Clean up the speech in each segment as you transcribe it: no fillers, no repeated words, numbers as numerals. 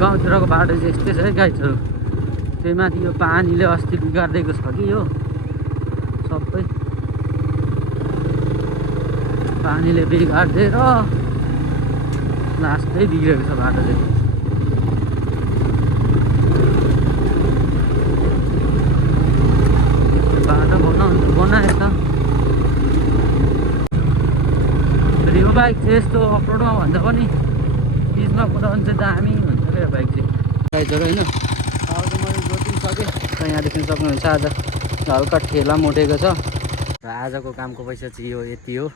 गाउँतिरको बाटो चाहिँ यस्तै छ है गाइजहरू। त्यही माथि यो पानीले अस्ति बिगारिदिएको छ कि यो सबै पानीले बिगारिदिएर लास्टै बिग्रेको छ बाटो चाहिँ। बाटो बनाएर त फेरि यो बाइक चाहिँ यस्तो अफरोडमा भन्दा पनि बिचमा कुदाउनु चाहिँ दामी हुन्छ क्या यो बाइक चाहिँ गाइजहरू होइन। अब त मैले जोतिसकेँ र यहाँ देख्न सक्नुहुन्छ आज हल्का ठेला उठेको छ र आजको कामको पैसा चाहिँ यो यति हो।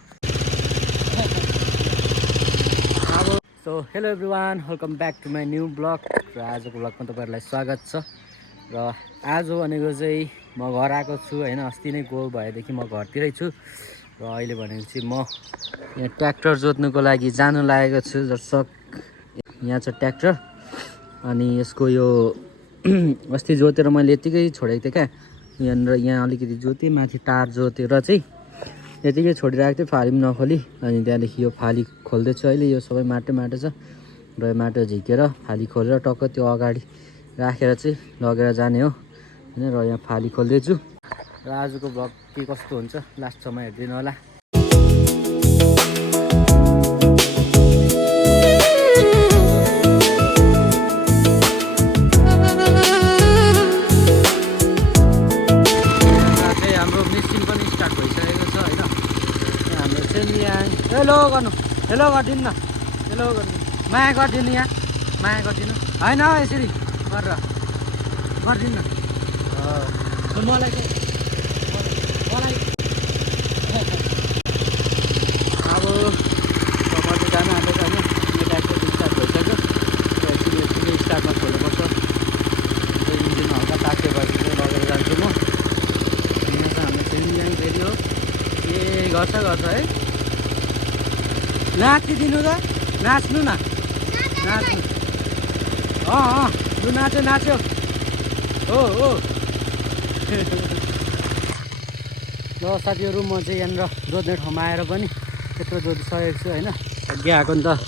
अब so hello everyone, welcome back to my new blog र आजको ब्लगमा तपाईँहरूलाई स्वागत छ। र आज भनेको चाहिँ म घर आएको छु होइन। अस्ति नै गो भएदेखि म घरतिरै छु र अहिले भनेको चाहिँ म यहाँ ट्र्याक्टर जोत्नुको लागि जानु लागेको छु। दर्शक यहाँ छ ट्र्याक्टर अनि यसको यो अस्ति जोतेर मैले यतिकै छोडेको थिएँ क्या। यहाँनिर यहाँ अलिकति जोतेँ, माथि टार जोतेर चाहिँ यतिकै छोडिरहेको थिएँ, फाली पनि नखोली। अनि त्यहाँदेखि यो फाली खोल्दैछु अहिले। यो सबै माटो छ र यो माटो झिकेर फाली खोलेर टक्क त्यो अगाडि राखेर चाहिँ लगेर जाने हो होइन। र यहाँ फाली खोल्दैछु र आजको भ्लग के कस्तो हुन्छ लास्टसम्म हेरिदिनु होला। हेलो गर्नु, हेलो गरिदिनु न, हेलो गरिदिनु, माया गरिदिनु, यहाँ माया गरिदिनु होइन यसरी गरेर गरिदिनु न मलाई चाहिँ मलाई अब तपाईँ चाहिँ जानु आँटेको होइन। यो ट्र्याक्टर स्टार्ट भइसक्यो र एकचोटि यतिकै स्टार्टमा छोड्नुपर्छ। इन्जिन हल्का तातेपछि चाहिँ लगेर जान्छु म। यहाँ चाहिँ हाम्रो चाहिँ फेरि हो के गर्छ है। नाचिदिनु त, नाच्नु न, नाच्नु लु नाच्यो हो ल साथीहरू। म चाहिँ यहाँनिर जोत्ने ठाउँमा आएर पनि त्यत्रो जोतिसकेको छु होइन। अघि आएको नि त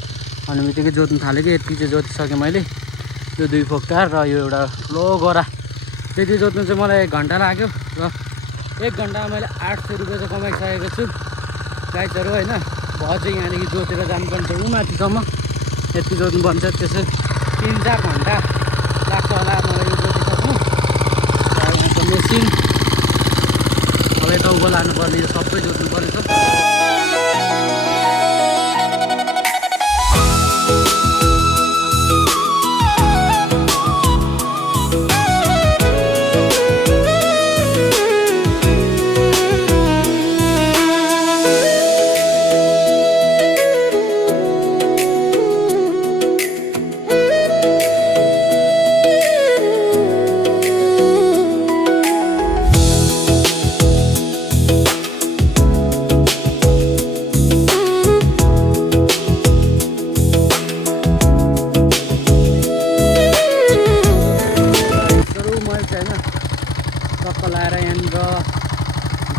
अनि बित्तिकै जोत्नु थालेँ कि यति चाहिँ जोतिसकेँ मैले। यो 2 फोक्टा र यो एउटा ठुलो गरा त्यति जोत्नु चाहिँ मलाई 1 घन्टा लाग्यो र 1 घन्टामा मैले 800 रुपियाँ चाहिँ कमाइसकेको छु गाइजहरू होइन। अझै यहाँदेखि जोतेर जानुपर्छ ऊ माथिसम्म, यति जोत्नु पर्छ। त्यसै 3-4 घन्टा लाग्छ होला मलाई यो जोतिसक्नु। र यहाँको मेसिन अब यता उँभो लानुपर्ने, यो सबै जोत्नु परेछ।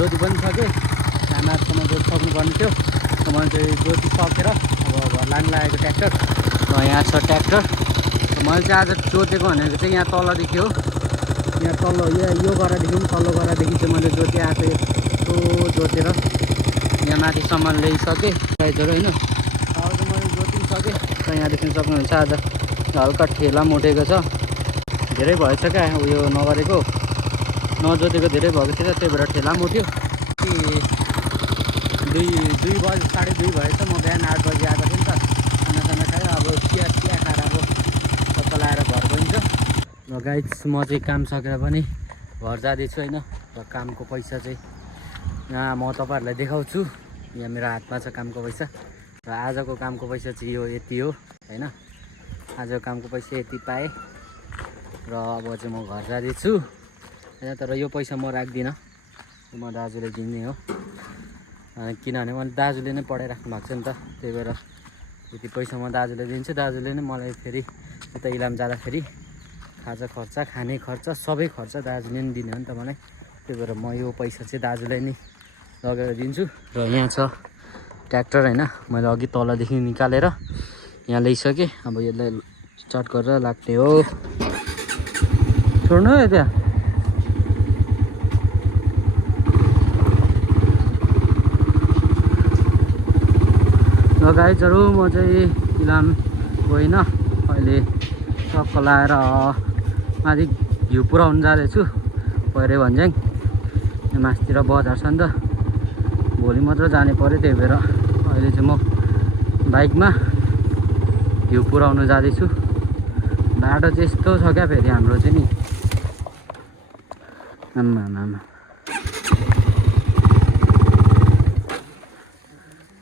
जोति पनि सक्यो, खानासम्म जोति सक्नुपर्ने थियो। मैले चाहिँ जोति सकेर अब घर लानु लागेको ट्र्याक्टर र यहाँ छ ट्र्याक्टर। मैले चाहिँ आज जोतेको भनेको चाहिँ यहाँ तलदेखि हो। यहाँ तल यो गरादेखि पनि तल्लो गरादेखि चाहिँ मैले जोति आएको यस्तो जोतेर यहाँ माथिसम्म ल्याइसकेँ गाइजहरू होइन। अब चाहिँ मैले जोतिसकेँ र यहाँ देख्न सक्नुहुन्छ आज हल्का ठेला उठेको छ। धेरै भएछ क्या उयो नगरेको, नजोतेको धेरै भएको थियो, त्यही भएर ठेला पनि उठ्यो कि 2 बजी 2:30 भएछ। म बिहान 8 बजी आएको थिएँ नि त, खाना खायो। अब चिया खाएर अब सबै लाएर घर गइन्छ। र गाइज म चाहिँ काम सकेर पनि घर जाँदैछु होइन। र कामको पैसा चाहिँ यहाँ म तपाईँहरूलाई देखाउँछु। यहाँ मेरो हातमा छ कामको पैसा र आजको कामको पैसा चाहिँ यो यति हो होइन। आजको कामको पैसा यति पाएँ र अब चाहिँ म घर जाँदैछु होइन। तर यो पैसा म राख्दिनँ, म दाजुले दिने हो किनभने मैले दाजुले नै पढाइराख्नु भएको छ नि त। त्यही भएर यति पैसा म दाजुले दिन्छु। दाजुले नै मलाई फेरि यता इलाम जाँदाखेरि खाजा खर्च, खाने खर्च, सबै खर्च दाजुले नै दिने हो नि त मलाई। त्यही भएर म यो पैसा चाहिँ दाजुलाई नै लगेर दिन्छु। र यहाँ छ ट्र्याक्टर होइन। मैले अघि तलदेखि निकालेर यहाँ ल्याइसकेँ। अब यसलाई चट गरेर लाग्ने हो। छोड्नु है त्यहाँ। ल गाइजहरू म चाहिँ इलाम गइनँ अहिले टक्क लाएर माथि घिउ पुऱ्याउनु जाँदैछु पऱ्यो भन्ज्याङ। मासतिर बजार छ नि त भोलि मात्र जाने पऱ्यो त्यही भएर अहिले चाहिँ म बाइकमा घिउ पुऱ्याउनु जाँदैछु। बाटो चाहिँ यस्तो छ क्या फेरि हाम्रो चाहिँ नि आम्मामा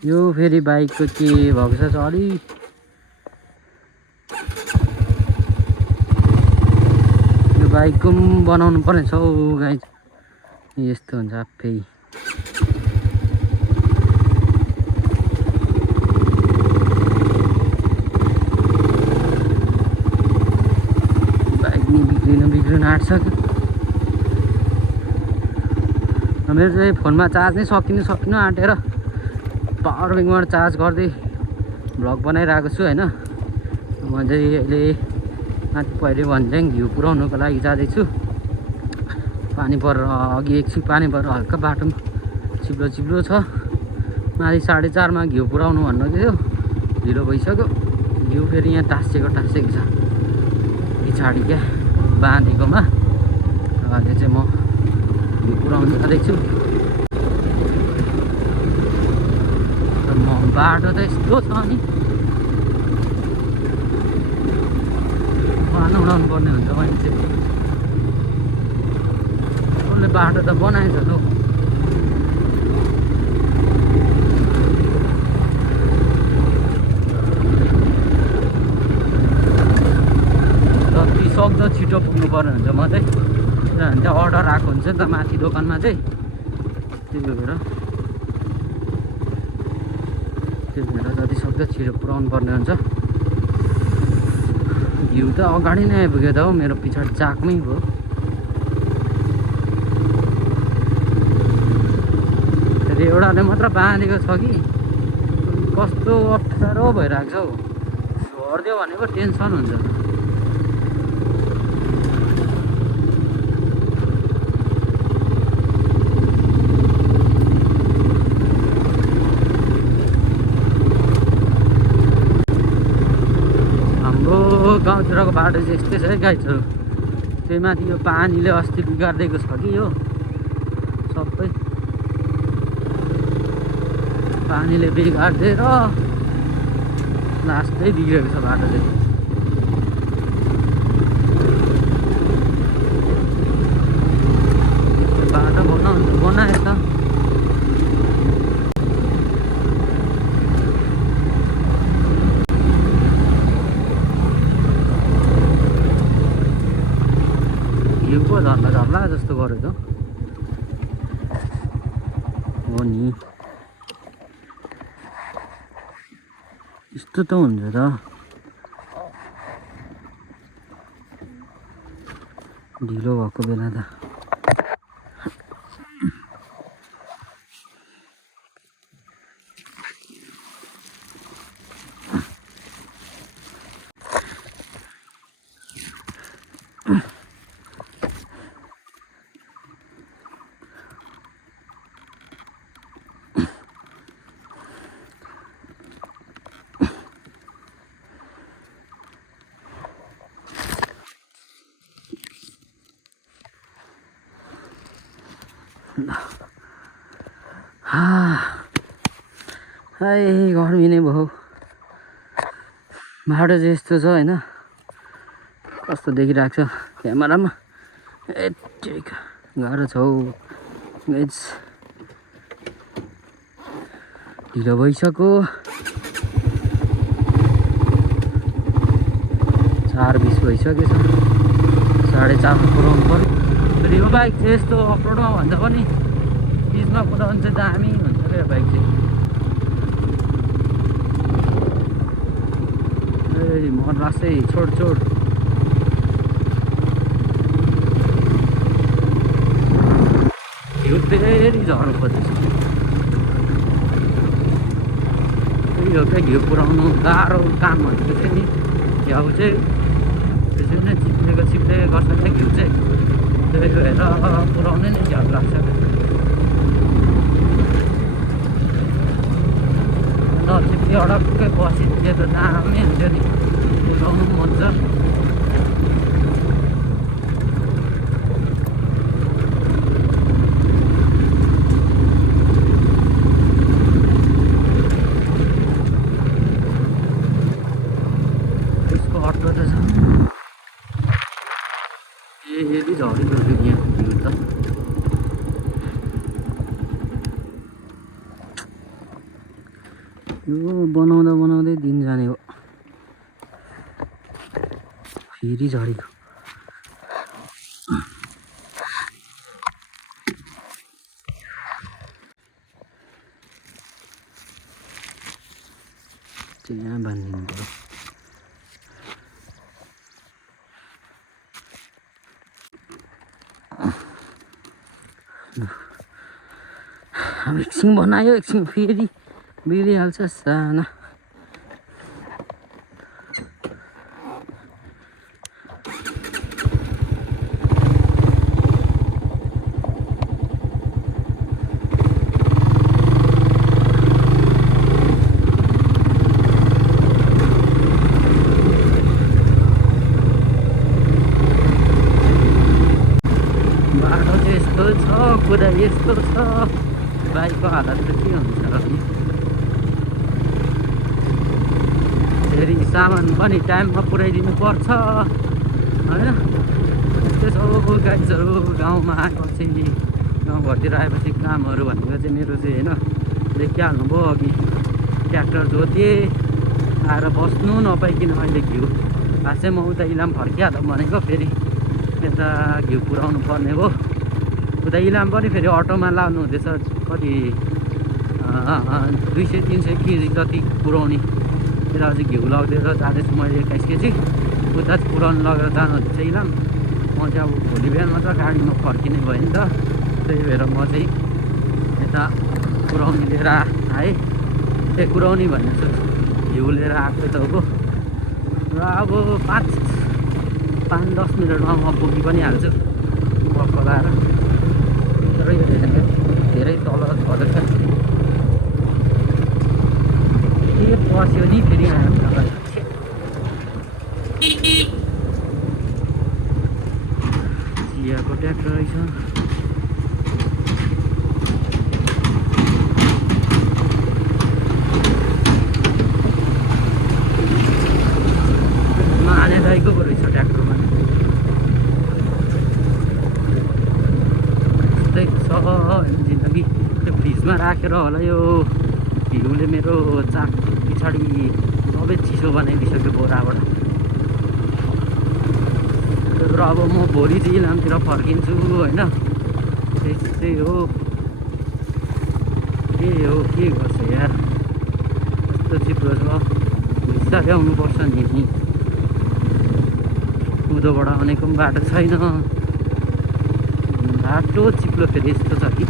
यो फेरि बाइकको के भएको छ अलि यो बाइकको पनि बनाउनु पर्ने छ हौ गाइज। यस्तो हुन्छ आफै बाइक नि बिग्रिन आँट्छ। मेरो चाहिँ फोनमा चार्ज नै सकिनु आँटेर पावर ब्याङ्कबाट चार्ज गर्दै भ्लग बनाइरहेको छु होइन। म चाहिँ अहिले माथि पऱ्यो भन्ज्याङ घिउ पुऱ्याउनुको लागि जाँदैछु। पानी परेर अघि एकछिन पानी परेर हल्का बाटोमा चिप्लो छ। माथि 4:30मा घिउ पुऱ्याउनु भन्नु थियो ढिलो भइसक्यो। घिउ फेरि यहाँ टाँसेको छ पछाडि क्या बाँधेकोमा। अहिले चाहिँ म घिउ पुऱ्याउनु जाँदैछु। बाटो त यस्तो छ नि उडाउनु पर्ने हुन्छ मैले चाहिँ। उसले बाटो त बनाएछ लु जति सक्दो छिटो पुग्नु पर्ने हुन्छ म चाहिँ। किनभने त्यहाँ अर्डर आएको हुन्छ नि त माथि दोकानमा चाहिँ त्यही भएर जति सक्दो छिटो पुऱ्याउनु पर्ने हुन्छ। घिउ त अगाडि नै आइपुग्यो त हौ मेरो पछाडि चाकमै भयो। फेरि एउटाले मात्र बाँधेको छ कि कस्तो अप्ठ्यारो भइरहेको छ हौ। झर्दियो भनेको टेन्सन हुन्छ। गाउँतिरको बाटो चाहिँ यस्तै छ है गाइजहरू। त्यही माथि यो पानीले अस्ति बिगारिदिएको छ कि यो सबै पानीले बिगारिदिएर लास्टै बिग्रेको छ बाटो चाहिँ। बाटो बनाएछ घिउको झर्ला जस्तो गरेको हो नि। यस्तो त हुन्छ त ढिलो भएको बेला त। हाय गर्मी नै भयो। बाटो चाहिँ यस्तो छ होइन कस्तो देखिरहेको छ क्यामेरामा। गाह्रो छ हौ गाइज। ढिलो भइसक्यो 4:20 भइसकेछ। 4:30मा पुऱ्याउनु पर्यो। फेरि यो बाइक चाहिँ यस्तो अफरोडमा भन्दा पनि बिचमा कुदाउनु चाहिँ दामी हुन्छ क्या बाइक चाहिँ। मन लाग्छ है छोड घिउ फेरि झर्नु पर्दैछ। त्यही हो क्या घिउ पुऱ्याउनु गाह्रो काम भनेको चाहिँ नि घ्याउ चाहिँ त्यसरी नै चिप्लेको गर्छ क्या घिउ चाहिँ, त्यही भएर पुऱ्याउनै नै घ्याउ लाग्छ। नचिप्ले अडक्कै बसिदिए त दामी हुन्थ्यो नि, पुऱ्याउनु मन छ। त्यसको अटो त छ हेरी झरेको यहाँ भ्यू त। यो बनाउँदा बनाउँदै दिन जाने हो, फेरि झरेको। यहाँ बाँधिदिनु पर्यो। एकछिन बनायो, एकछिन फेरि बिग्रिहाल्छ साना। बाटो चाहिँ यस्तो छ, कुरा यस्तो छ, बाइकको हालत त के हुन्छ र नि। फेरि सामान पनि टाइममा पुऱ्याइदिनु पर्छ होइन। त्यस्तो छ गाइजहरू, गाउँमा आएपछि गाउँघरतिर आएपछि कामहरू भनेको चाहिँ मेरो चाहिँ होइन, देखिहाल्नुभयो अघि ट्र्याक्टर जोतेँ, आएर बस्नु नपाइकन अहिले घिउ। खास चाहिँ म उता इलाम फर्किहाल्नु भनेको, फेरि यता घिउ पुऱ्याउनु पर्ने हो। उता इलाम पनि फेरि अटोमा लानु हुँदैछ, कति 200-300 केजी जति पुऱ्याउने। यता चाहिँ घिउ लगिदिएर जाँदैछु मैले 21 केजी, उता चाहिँ पुऱ्याउनु लगेर जानु हुँदैछ इलाम। म चाहिँ अब भोलि बिहान मात्र गाडीमा फर्किने भयो नि त, त्यही भएर म चाहिँ यता पुऱ्याउने लिएर आएँ। त्यही पुऱ्याउने भन्ने घिउ लिएर आएको त हो। र अब 5-10 मिनटमा म पुगी पनि हाल्छु बक्क लाएर। तर यो धेरै तल झरेछ, के पस्यो नि फेरि आयो। चियाको ट्र्याक्टर रहेछ। माने दाइको पो रहेछ ट्र्याक्टरमा। त्यस्तै छ जिन्दगी। त्यो फ्रिजमा राखेर होला यो घिउले मेरो चाक पछाडि सबै चिसो बनाइदिइसक्यो बोराबाट। र अब म भोलि चाहिँ इलामतिर फर्किन्छु होइन। त्यस्तै हो, के गर्छ यार, कस्तो चिप्लो छ। भिस्ता ल्याउनुपर्छ नि, उँधोबाट आउनेको पनि बाटो छैन। बाटो चिप्लो फेरि यस्तो छ कि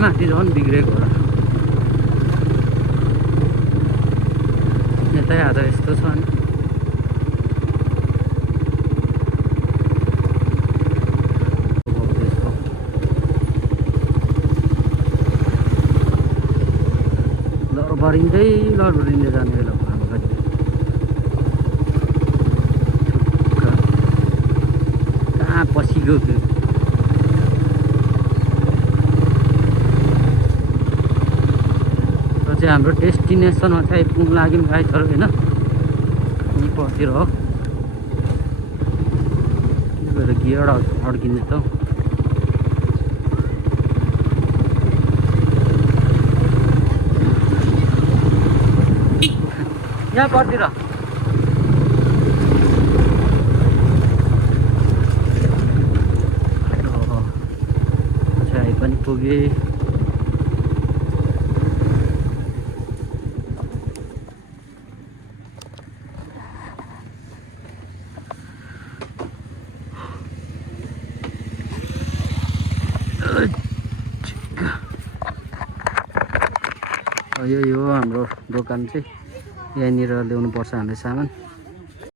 माथि झन् बिग्रेको होला। यतै आज यस्तो छ नि। लडबडिँदै जाने बेला भयो कहाँ पसिगयो त्यो। र चाहिँ हाम्रो डेस्टिनेसनमा चाहिँ आइपुग्नु लाग्यौँ गाइजहरू होइन, यहीँ पर्तिर हो। त्यही भएर गियर अड्किन्छ त। यहाँ पर्तिर चाहिँ पनि पुगे। यो हाम्रो दोकान चाहिँ यहाँनिर ल्याउनु पर्छ हामीले सामान।